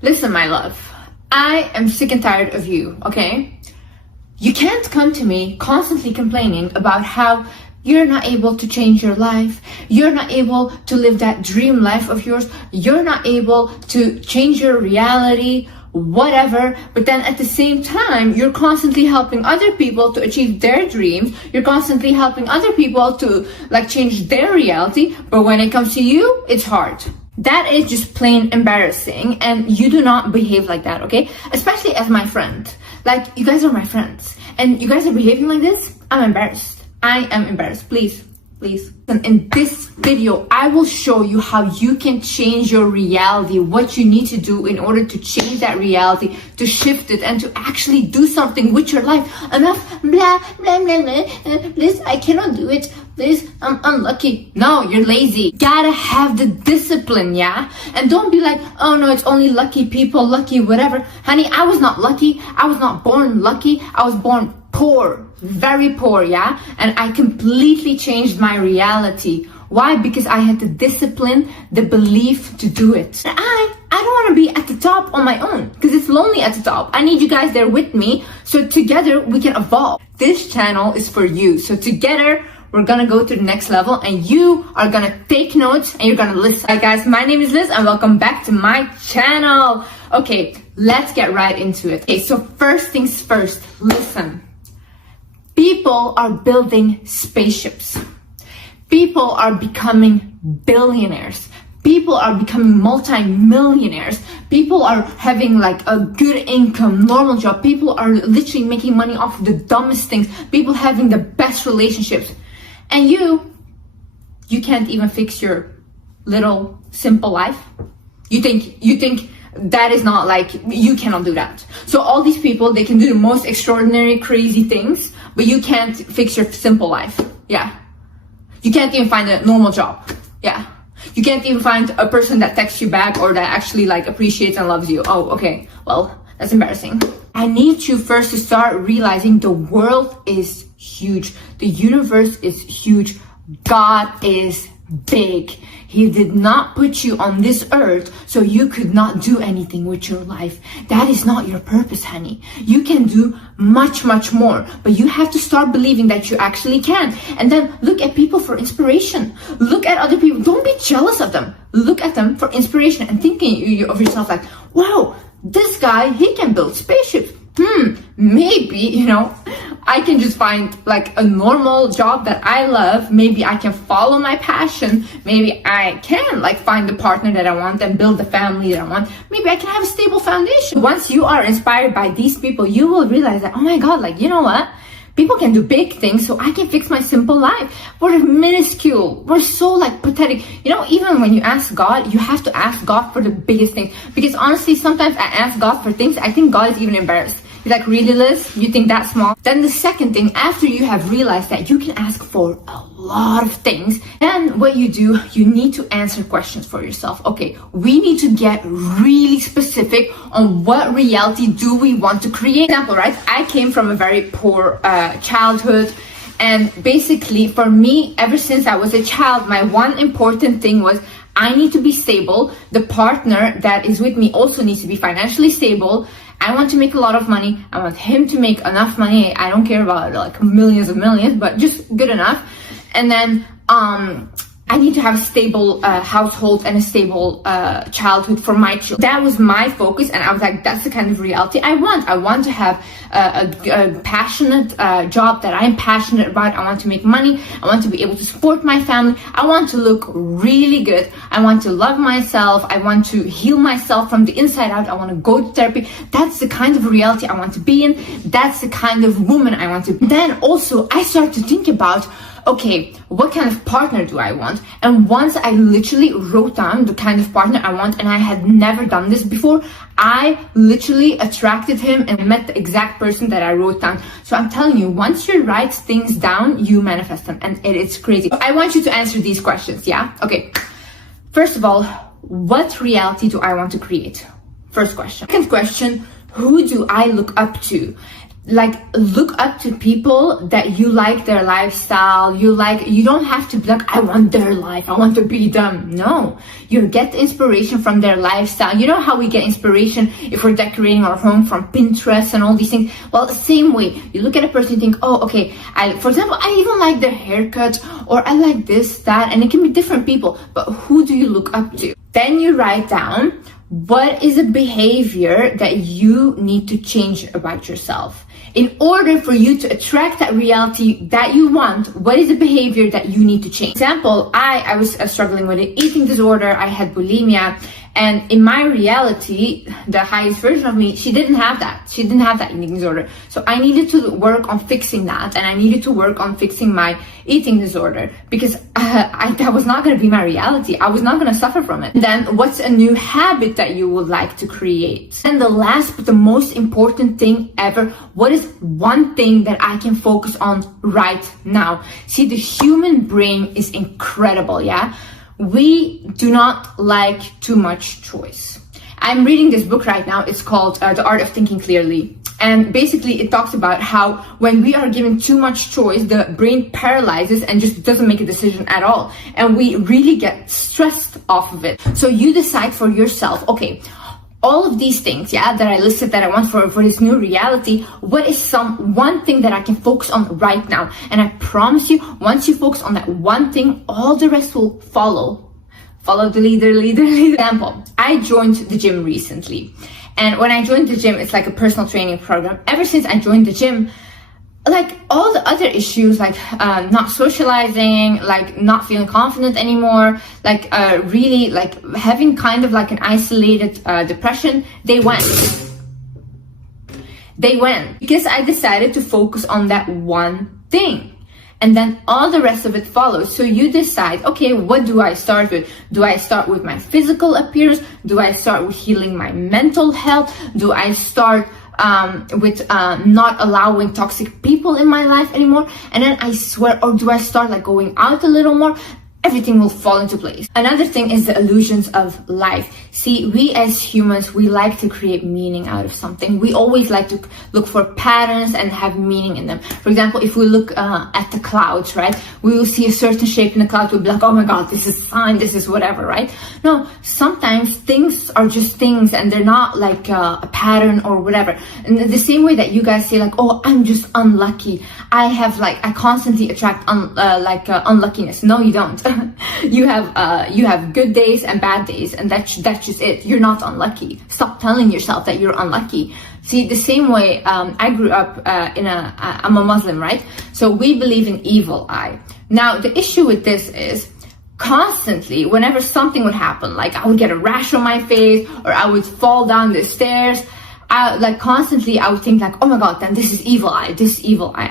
Listen, my love, I am sick and tired of you, okay? You can't come to me constantly complaining about how you're not able to change your life, you're not able to live that dream life of yours, you're not able to change your reality, whatever, but then at the same time, you're constantly helping other people to achieve their dreams, you're constantly helping other people to change their reality, but when it comes to you, it's hard. That is just plain embarrassing, and you do not behave like that, okay? Especially as my friend. You guys are my friends, and you guys are behaving like this. I'm embarrassed. I am embarrassed. Please. And in this video, I will show you how you can change your reality, what you need to do in order to change that reality, to shift it, and to actually do something with your life. Enough, blah, blah, blah, blah. Liz, I cannot do it. Liz, I'm unlucky. No, you're lazy. Gotta have the discipline, yeah? And don't be like, oh no, it's only lucky people, lucky whatever. Honey, I was not lucky. I was not born lucky. I was born poor, very poor, yeah? And I completely changed my reality. Why? Because I had the discipline, the belief to do it. And I don't want to be at the top on my own, because it's lonely at the top. I need you guys there with me, so together we can evolve. This channel is for you, so together we're gonna go to the next level, and you are gonna take notes and you're gonna listen. Hi guys, my name is Liz and welcome back to my channel. Okay, let's get right into it. Okay, so first things first, listen. People are building spaceships. People are becoming billionaires. People are becoming multi-millionaires. People are having a good income, normal job. People are literally making money off of the dumbest things. People having the best relationships. And you can't even fix your little simple life. You think that is not you cannot do that. So all these people, they can do the most extraordinary, crazy things, but you can't fix your simple life. Yeah. You can't even find a normal job. Yeah. You can't even find a person that texts you back or that actually appreciates and loves you. Oh, okay. Well, that's embarrassing. I need you first to start realizing the world is huge. The universe is huge. God is big. He did not put you on this earth so you could not do anything with your life. That is not your purpose, honey. You can do much, much more, but you have to start believing that you actually can. And then look at people for inspiration. Look at other people. Don't be jealous of them. Look at them for inspiration and thinking of yourself wow, this guy, he can build spaceships. Maybe, I can just find a normal job that I love. Maybe I can follow my passion. Maybe I can find the partner that I want and build the family that I want. Maybe I can have a stable foundation. Once you are inspired by these people, you will realize that, oh my God, you know what? People can do big things, so I can fix my simple life. We're minuscule. We're so pathetic. Even when you ask God, you have to ask God for the biggest things. Because honestly, sometimes I ask God for things, I think God is even embarrassed. He's like, really, Liz? You think that small? Then the second thing, after you have realized that you can ask for a lot of things, then what you do, you need to answer questions for yourself. Okay, we need to get really specific on what reality do we want to create. For example, right? I came from a very poor childhood. And basically, for me, ever since I was a child, my one important thing was I need to be stable. The partner that is with me also needs to be financially stable. I want to make a lot of money. I want him to make enough money. I don't care about millions of millions, but just good enough. And then I need to have a stable household and a stable childhood for my children. That was my focus, and I was like, that's the kind of reality I want. I want to have a passionate job that I'm passionate about. I want to make money. I want to be able to support my family. I want to look really good. I want to love myself. I want to heal myself from the inside out. I want to go to therapy. That's the kind of reality I want to be in. That's the kind of woman I want to be. Then also, I started to think about, okay, what kind of partner do I want? And once I literally wrote down the kind of partner I want, and I had never done this before, I literally attracted him and met the exact person that I wrote down. So I'm telling you, once you write things down, you manifest them, and it's crazy. I want you to answer these questions, yeah? Okay. First of all, what reality do I want to create? First question. Second question, who do I look up to? like look up to people that you like their lifestyle. You don't have to be like, I want their life, I want to be them. No, you get inspiration from their lifestyle. You know how we get inspiration if we're decorating our home from Pinterest and all these things? Well, the same way, you look at a person and think, oh, okay, for example, I even like their haircut, or I like this, that, and it can be different people, but who do you look up to? Then you write down, what is a behavior that you need to change about yourself? In order for you to attract that reality that you want, what is the behavior that you need to change? For example, I was struggling with an eating disorder. I had bulimia. And in my reality, the highest version of me, she didn't have that. She didn't have that eating disorder. So I needed to work on fixing that. And I needed to work on fixing my eating disorder, because that was not going to be my reality. I was not going to suffer from it. Then what's a new habit that you would like to create? And the last but the most important thing ever, what is one thing that I can focus on right now? See, the human brain is incredible, yeah? We do not like too much choice. I'm reading this book right now. It's called The Art of Thinking Clearly. And basically it talks about how when we are given too much choice, the brain paralyzes and just doesn't make a decision at all. And we really get stressed off of it. So you decide for yourself, okay, all of these things, yeah, that I listed that I want for this new reality, what is one thing that I can focus on right now? And I promise you, once you focus on that one thing, all the rest will follow. Follow the leader. Example, I joined the gym recently. And when I joined the gym, it's like a personal training program. Ever since I joined the gym, like all the other issues, like not socializing, like not feeling confident anymore, like really like having kind of like an isolated depression, they went because I decided to focus on that one thing. And then all the rest of it follows. So you decide, okay, what do I start with? Do I start with my physical appearance? Do I start with healing my mental health? Do I start with not allowing toxic people in my life anymore? And then I swear, or do I start like going out a little more? Everything will fall into place. Another thing is the illusions of life. See, we as humans, we like to create meaning out of something. We always like to look for patterns and have meaning in them. For example, if we look at the clouds, right? We will see a certain shape in the cloud. We'll be like, oh my God, this is fine. This is whatever, right? No, sometimes things are just things and they're not like a pattern or whatever. And the same way that you guys say like, oh, I'm just unlucky. I constantly attract unluckiness. No, you don't. you have good days and bad days, and that's just it. You're not unlucky. Stop telling yourself that you're unlucky. See, the same way I grew up I'm a Muslim, right? So we believe in evil eye. Now the issue with this is constantly, whenever something would happen, like I would get a rash on my face or I would fall down the stairs, constantly I would think like, oh my God, then this is evil eye,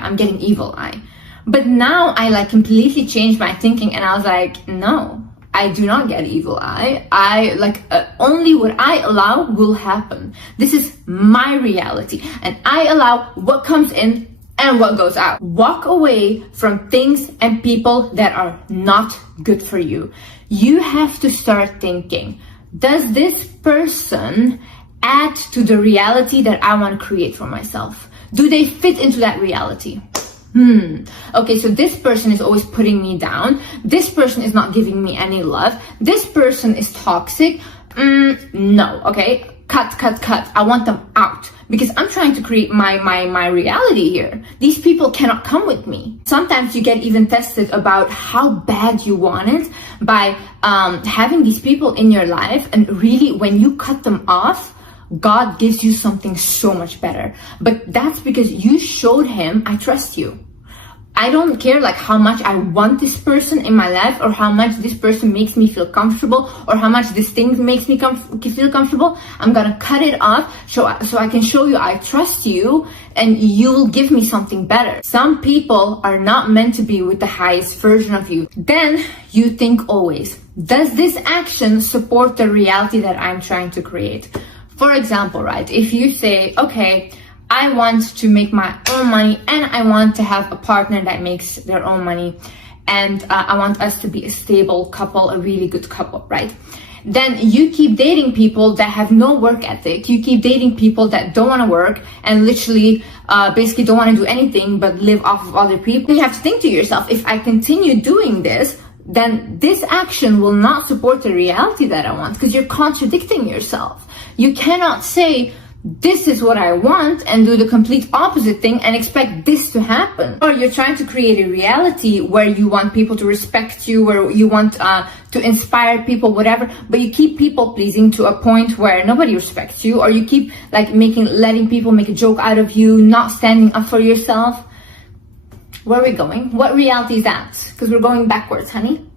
I'm getting evil eye. But now I like completely changed my thinking and I was like, no, I do not get evil eye. Only what I allow will happen. This is my reality and I allow what comes in and what goes out. Walk away from things and people that are not good for you. You have to start thinking, does this person add to the reality that I want to create for myself? Do they fit into that reality? Okay, so this person is always putting me down. This person is not giving me any love. This person is toxic. No, okay? Cut. I want them out because I'm trying to create my reality here. These people cannot come with me. Sometimes you get even tested about how bad you want it by having these people in your life, and really when you cut them off, God gives you something so much better. But that's because you showed him, I trust you. I don't care like how much I want this person in my life or how much this person makes me feel comfortable or how much this thing makes me feel comfortable. I'm gonna cut it off so I can show you I trust you and you'll give me something better. Some people are not meant to be with the highest version of you. Then you think always, does this action support the reality that I'm trying to create? For example, right, if you say, okay, I want to make my own money and I want to have a partner that makes their own money and I want us to be a stable couple, a really good couple, right? then you keep dating people that have no work ethic. You keep dating people that don't want to work and literally basically don't want to do anything but live off of other people. You have to think to yourself, if I continue doing this, then this action will not support the reality that I want, because you're contradicting yourself. You cannot say, this is what I want, and do the complete opposite thing and expect this to happen. Or you're trying to create a reality where you want people to respect you, where you want to inspire people, whatever, but you keep people pleasing to a point where nobody respects you, or you keep like letting people make a joke out of you, not standing up for yourself. Where are we going? What reality is that? Because we're going backwards, honey.